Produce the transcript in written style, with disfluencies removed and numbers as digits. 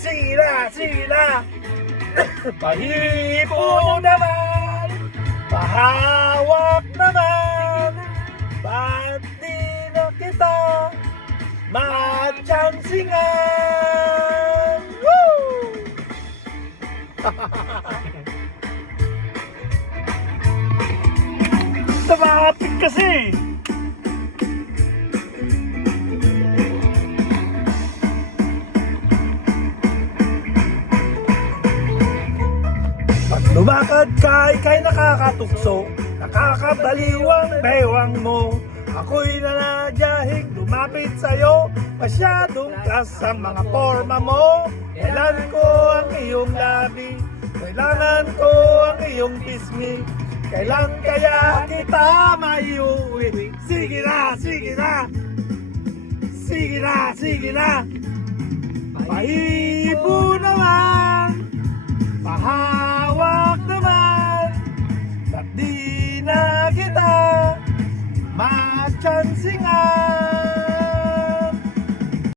Sige na, sige na. Pahipo naman, pahawak naman. Ba't di na kita matsansingan? Woo! Tumapit kasi. Pag lumakad ka, ika'y nakakatukso, nakakabaliw ang bewang mo. Ako'y nanadiyahing lumapit sa'yo, masyadong tas ang mga forma mo. Kailan ko ang iyong labi, kailangan ko ang iyong pisngi. Kailan kaya kita maiuwi? Sige na, sige na. Sige na, sige na. Pahipo naman, pahawak naman. Ba't di na kita matsansingan?